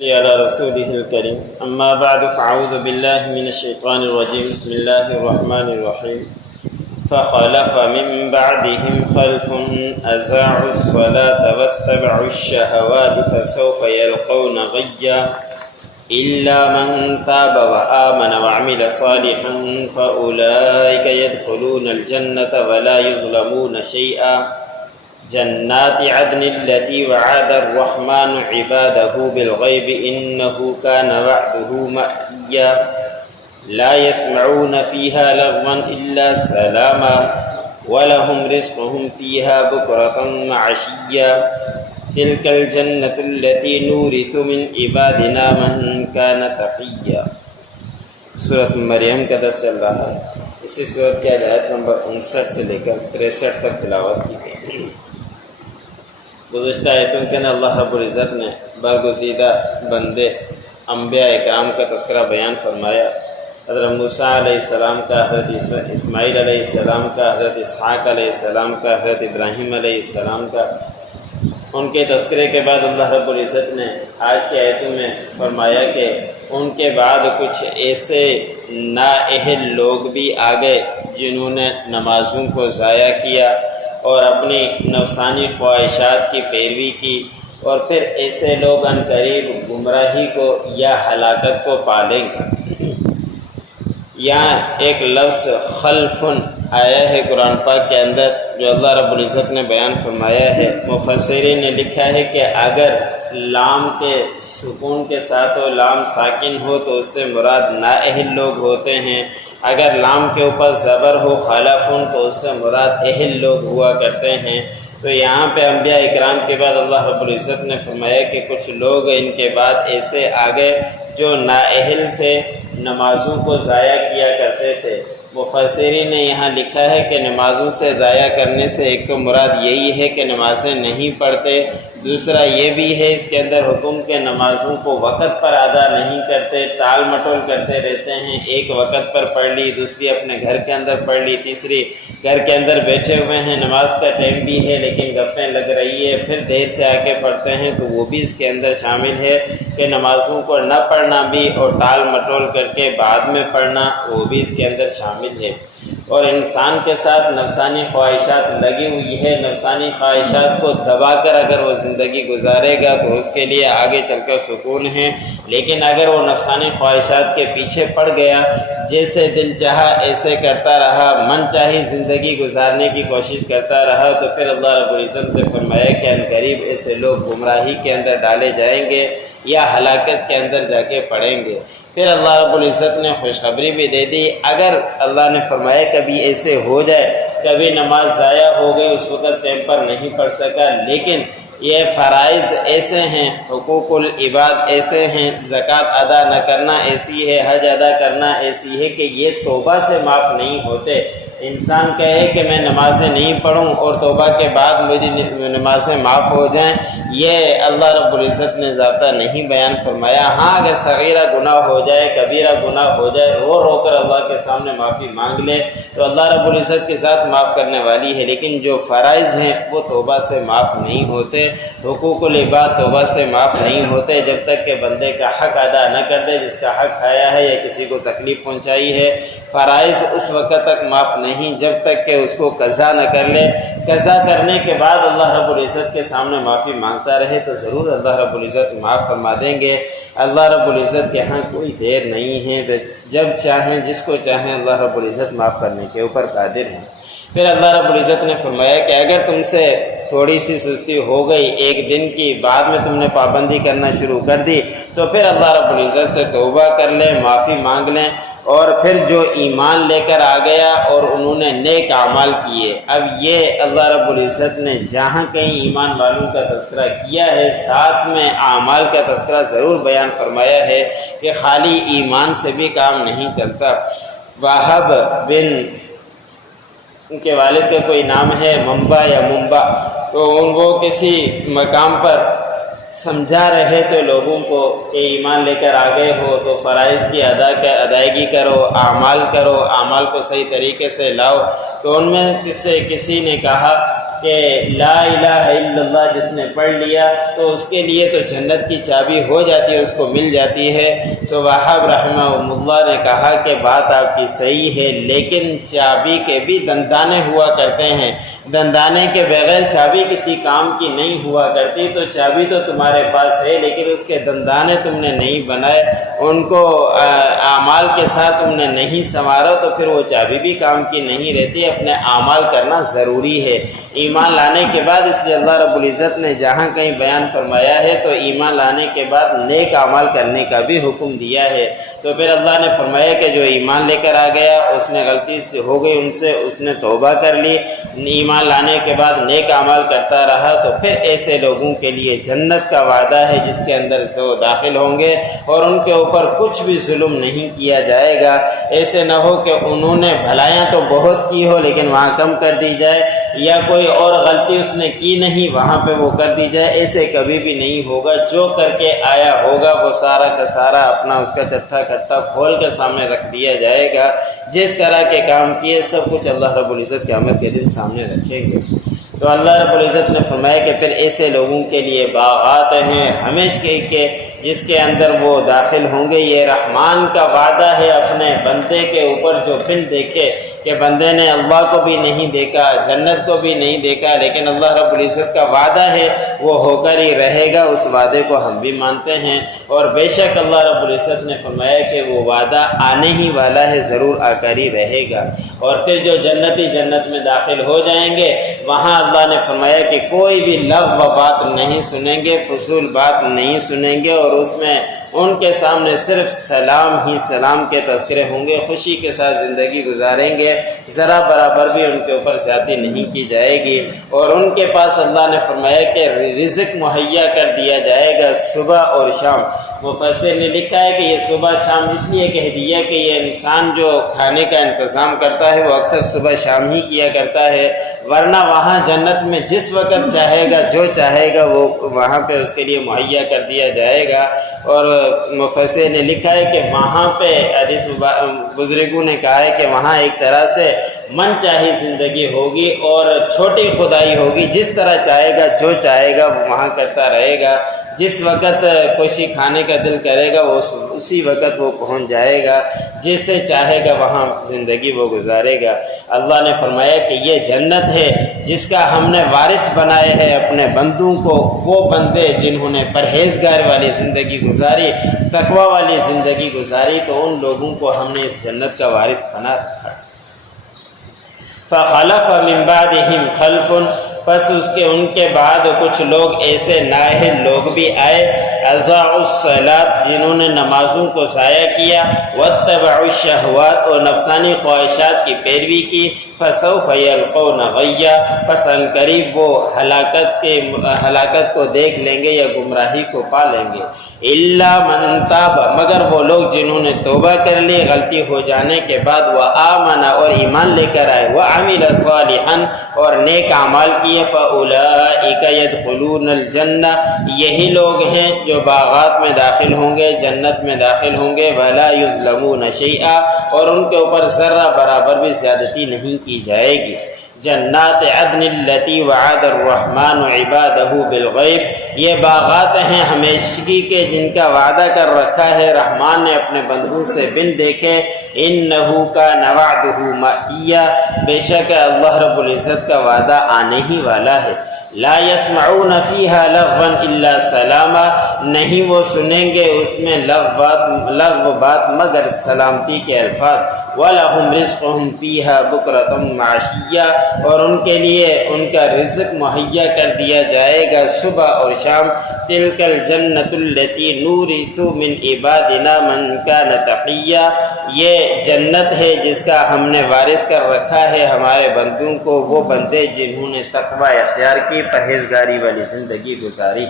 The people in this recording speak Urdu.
على رسوله الكريم أما بعد فأعوذ بالله من الشيطان الرجيم بسم الله الرحمن الرحيم فخلف من بعدهم خلف أزاعوا الصلاة واتبعوا الشهوات فسوف يلقون غيا إلا من تاب وآمن وعمل صالحا فأولئك يدخلون الجنة ولا يظلمون شيئا جنات عدن التي وعد الرحمن عباده بالغيب إنه كان وعده مأتيا لا يسمعون فيها لغوا إلا سلاما ولهم رزقهم فيها بكرة وعشيا تلك الجنة التي نورث من عبادنا من كان تقيا۔ سورۃ مریم کا درس چل رہا ہے۔ اسی سورت کی آیت نمبر 59 سے لے کر 63 تک تلاوت کی گئی۔ گزشتہ آیتوں کے اندر اللہ رب العزت نے برگزیدہ بندے انبیاء اکرام کا تذکرہ بیان فرمایا۔ حضرت موسیٰ علیہ السلام کا، حضرت اسماعیل علیہ السلام کا، حضرت اسحاق علیہ السلام کا، حضرت ابراہیم علیہ السلام کا۔ ان کے تذکرے کے بعد اللہ رب العزت نے آج کی آیتوں میں فرمایا کہ ان کے بعد کچھ ایسے نااہل لوگ بھی آ گئے جنہوں نے نمازوں کو ضائع کیا اور اپنی نفسانی خواہشات کی پیروی کی، اور پھر ایسے لوگ عنقریب گمراہی کو یا ہلاکت کو پالیں گے۔ یہاں ایک لفظ خلفن آیا ہے قرآن پاک کے اندر جو اللہ رب العزت نے بیان فرمایا ہے۔ مفسرین نے لکھا ہے کہ اگر لام کے سکون کے ساتھ ہو، لام ساکن ہو تو اس سے مراد نااہل لوگ ہوتے ہیں، اگر لام کے اوپر زبر ہو خلفن تو اس سے مراد اہل لوگ ہوا کرتے ہیں۔ تو یہاں پہ انبیاء اکرام کے بعد اللہ رب العزت نے فرمایا کہ کچھ لوگ ان کے بعد ایسے آگے جو نااہل تھے، نمازوں کو ضائع کیا کرتے تھے۔ مفسرین نے یہاں لکھا ہے کہ نمازوں سے ضائع کرنے سے ایک تو مراد یہی ہے کہ نمازیں نہیں پڑھتے، دوسرا یہ بھی ہے اس کے اندر حکم کہ نمازوں کو وقت پر ادا نہیں کرتے، ٹال مٹول کرتے رہتے ہیں، ایک وقت پر پڑھ لی، دوسری اپنے گھر کے اندر پڑھ لی، تیسری گھر کے اندر بیٹھے ہوئے ہیں، نماز کا ٹائم بھی ہے لیکن گپیں لگ رہی ہے، پھر دیر سے آ کے پڑھتے ہیں، تو وہ بھی اس کے اندر شامل ہے کہ نمازوں کو نہ پڑھنا بھی اور ٹال مٹول کر کے بعد میں پڑھنا وہ بھی اس کے اندر شامل ہے۔ اور انسان کے ساتھ نفسانی خواہشات لگی ہوئی ہے، نفسانی خواہشات کو دبا کر اگر وہ زندگی گزارے گا تو اس کے لیے آگے چل کر سکون ہے، لیکن اگر وہ نفسانی خواہشات کے پیچھے پڑ گیا، جیسے دل چاہا ایسے کرتا رہا، من چاہی زندگی گزارنے کی کوشش کرتا رہا، تو پھر اللہ رب العزت نے فرمایا کہ عنقریب ایسے لوگ گمراہی کے اندر ڈالے جائیں گے یا ہلاکت کے اندر جا کے پڑیں گے۔ پھر اللہ رب العزت نے خوشخبری بھی دے دی، اگر اللہ نے فرمایا کبھی ایسے ہو جائے، کبھی نماز ضائع ہو گئی، اس وقت ٹائم پر نہیں پڑھ سکا، لیکن یہ فرائض ایسے ہیں، حقوق العباد ایسے ہیں، زکوٰۃ ادا نہ کرنا ایسی ہے، حج ادا کرنا ایسی ہے کہ یہ توبہ سے معاف نہیں ہوتے۔ انسان کہے کہ میں نمازیں نہیں پڑھوں اور توبہ کے بعد مجھے نمازیں معاف ہو جائیں، یہ اللہ رب العزت نے ضابطہ نہیں بیان فرمایا۔ ہاں اگر صغیرہ گناہ ہو جائے، کبیرہ گناہ ہو جائے، رو کر اللہ کے سامنے معافی مانگ لے تو اللہ رب العزت کے ساتھ معاف کرنے والی ہے، لیکن جو فرائض ہیں وہ توبہ سے معاف نہیں ہوتے، حقوق العباد توبہ سے معاف نہیں ہوتے جب تک کہ بندے کا حق ادا نہ کر دے، جس کا حق کھایا ہے یا کسی کو تکلیف پہنچائی ہے۔ فرائض اس وقت تک معاف نہیں جب تک کہ اس کو قضا نہ کر لے، قضا کرنے کے بعد اللہ رب العزت کے سامنے معافی مانگتا رہے تو ضرور اللہ رب العزت معاف فرما دیں گے۔ اللہ رب العزت کے ہاں کوئی دیر نہیں ہے، جب چاہیں جس کو چاہیں اللہ رب العزت معاف کرنے کے اوپر قادر ہیں۔ پھر اللہ رب العزت نے فرمایا کہ اگر تم سے تھوڑی سی سستی ہو گئی ایک دن کی، بعد میں تم نے پابندی کرنا شروع کر دی، تو پھر اللہ رب العزت سے توبہ کر لیں، معافی مانگ لیں، اور پھر جو ایمان لے کر آ گیا اور انہوں نے نیک اعمال کیے۔ اب یہ اللہ رب العزت نے جہاں کہیں ایمان والوں کا تذکرہ کیا ہے، ساتھ میں اعمال کا تذکرہ ضرور بیان فرمایا ہے کہ خالی ایمان سے بھی کام نہیں چلتا۔ وہب بن، ان کے والد کا کوئی نام ہے منبع یا منبع، تو وہ کسی مقام پر سمجھا رہے تھے لوگوں کو کہ ایمان لے کر آگے ہو تو فرائض کی ادائیگی کرو، اعمال کرو، اعمال کو صحیح طریقے سے لاؤ۔ تو ان میں سے کسی نے کہا کہ لا الہ الا اللہ جس نے پڑھ لیا تو اس کے لیے تو جنت کی چابی ہو جاتی ہے، اس کو مل جاتی ہے۔ تو وہاب رحمہ اللہ نے کہا کہ بات آپ کی صحیح ہے، لیکن چابی کے بھی دندانے ہوا کرتے ہیں، دندانے کے بغیر چابی کسی کام کی نہیں ہوا کرتی۔ تو چابی تو تمہارے پاس ہے لیکن اس کے دندانے تم نے نہیں بنائے، ان کو اعمال کے ساتھ تم نے نہیں سنوارا، تو پھر وہ چابی بھی کام کی نہیں رہتی۔ اپنے اعمال کرنا ضروری ہے ایمان لانے کے بعد۔ اس لیے اللہ رب العزت نے جہاں کہیں بیان فرمایا ہے تو ایمان لانے کے بعد نیک اعمال کرنے کا بھی حکم دیا ہے۔ تو پھر اللہ نے فرمایا کہ جو ایمان لے کر آ گیا، اس نے غلطی سے ہو گئی ان سے، اس نے توبہ کر لی، ایمان لانے کے بعد نیک اعمال کرتا رہا، تو پھر ایسے لوگوں کے لیے جنت کا وعدہ ہے جس کے اندر سے وہ داخل ہوں گے اور ان کے اوپر کچھ بھی ظلم نہیں کیا جائے گا۔ ایسے نہ ہو کہ انہوں نے بھلائیاں تو بہت کی ہو لیکن وہاں کم کر دی جائے، یا کوئی اور غلطی اس نے کی نہیں وہاں پہ وہ کر دی جائے، ایسے کبھی بھی نہیں ہوگا۔ جو کر کے آیا ہوگا وہ سارا کا سارا اپنا اس کا چٹھا کٹھا کھول کر سامنے رکھ دیا جائے گا۔ جس طرح کے کام کیے سب کچھ اللہ رب العزت قیامت کے دن سامنے رکھیں گے۔ تو اللہ رب العزت نے فرمایا کہ پھر ایسے لوگوں کے لیے باغات ہیں ہمیشہ کے، جس کے اندر وہ داخل ہوں گے۔ یہ رحمان کا وعدہ ہے اپنے بندے کے اوپر، جو بن دیکھے کہ بندے نے اللہ کو بھی نہیں دیکھا، جنت کو بھی نہیں دیکھا، لیکن اللہ رب العزت کا وعدہ ہے وہ ہو کر ہی رہے گا۔ اس وعدے کو ہم بھی مانتے ہیں، اور بے شک اللہ رب العزت نے فرمایا کہ وہ وعدہ آنے ہی والا ہے، ضرور آ کر ہی رہے گا۔ اور پھر جو جنتی جنت میں داخل ہو جائیں گے، وہاں اللہ نے فرمایا کہ کوئی بھی لغو بات نہیں سنیں گے، فضول بات نہیں سنیں گے، اور اس میں ان کے سامنے صرف سلام ہی سلام کے تذکرے ہوں گے، خوشی کے ساتھ زندگی گزاریں گے، ذرا برابر بھی ان کے اوپر زیادتی نہیں کی جائے گی۔ اور ان کے پاس اللہ نے فرمایا کہ رزق مہیا کر دیا جائے گا صبح اور شام۔ مفسر نے لکھا ہے کہ یہ صبح شام اس لیے کہہ دیا کہ یہ انسان جو کھانے کا انتظام کرتا ہے وہ اکثر صبح شام ہی کیا کرتا ہے، ورنہ وہاں جنت میں جس وقت چاہے گا جو چاہے گا وہ وہاں پہ اس کے لیے مہیا کر دیا جائے گا۔ اور مفسر نے لکھا ہے کہ وہاں پہ حدیث بزرگوں نے کہا ہے کہ وہااں ایک طرح سے من چاہی زندگی ہوگی اور چھوٹی خدائی ہوگی، جس طرح چاہے گا جو چاہے گا وہ وہاں کرتا رہے گا، جس وقت کچھ کھانے کا دل کرے گا وہ اسی وقت وہ پہنچ جائے گا، جسے چاہے گا وہاں زندگی وہ گزارے گا۔ اللہ نے فرمایا کہ یہ جنت ہے جس کا ہم نے وارث بنائے ہیں اپنے بندوں کو، وہ بندے جنہوں نے پرہیزگار والی زندگی گزاری، تقوی والی زندگی گزاری، تو ان لوگوں کو ہم نے اس جنت کا وارث بنا رکھا۔ فخلف من بعدهم خلف، پس اس کے ان کے بعد کچھ لوگ ایسے نااہل لوگ بھی آئے، اضاعوا الصلاۃ، جنہوں نے نمازوں کو ضائع کیا، واتبعوا الشہوات، اور نفسانی خواہشات کی پیروی کی، فسوف یلقون غیا، پس عنقریب وہ ہلاکت کو دیکھ لیں گے یا گمراہی کو پا لیں گے۔ الا من تاب، مگر وہ لوگ جنہوں نے توبہ کر لی غلطی ہو جانے کے بعد، وآمن، اور ایمان لے کر آئے، وعمل صالحا، اور نیک اعمال کیے، فاولئک یدخلون الجنہ، یہی لوگ ہیں جو باغات میں داخل ہوں گے، جنت میں داخل ہوں گے، ولا یظلمون شیئا، اور ان کے اوپر ذرہ برابر بھی زیادتی نہیں کی جائے گی۔ جنات عدن التی وعد الرحمن عبادہ بالغیب، یہ باغات ہیں ہمیشگی کے جن کا وعدہ کر رکھا ہے رحمان نے اپنے بندوں سے بن دیکھے۔ انہ کان وعدہ مأتیا، بے شک اللہ رب العزت کا وعدہ آنے ہی والا ہے۔ لا يسمعون فيها لغوا الا سلاما، نہیں وہ سنیں گے اس میں لغو بات مگر سلامتی کے الفاظ۔ وَلَهُمْ رِزْقُهُمْ فِيهَا بُكْرَةً وَعَشِيًّا، اور ان کے لیے ان کا رزق مہیا کر دیا جائے گا صبح اور شام۔ تِلْكَ الْجَنَّةُ الَّتِي نُورِثُ مِنْ عِبَادِنَا مَنْ كَانَ تَقِيًّا، یہ جنت ہے جس کا ہم نے وارث کر رکھا ہے ہمارے بندوں کو، وہ بندے جنہوں نے تقوی اختیار کی، پرہیزگاری والی زندگی گزاری۔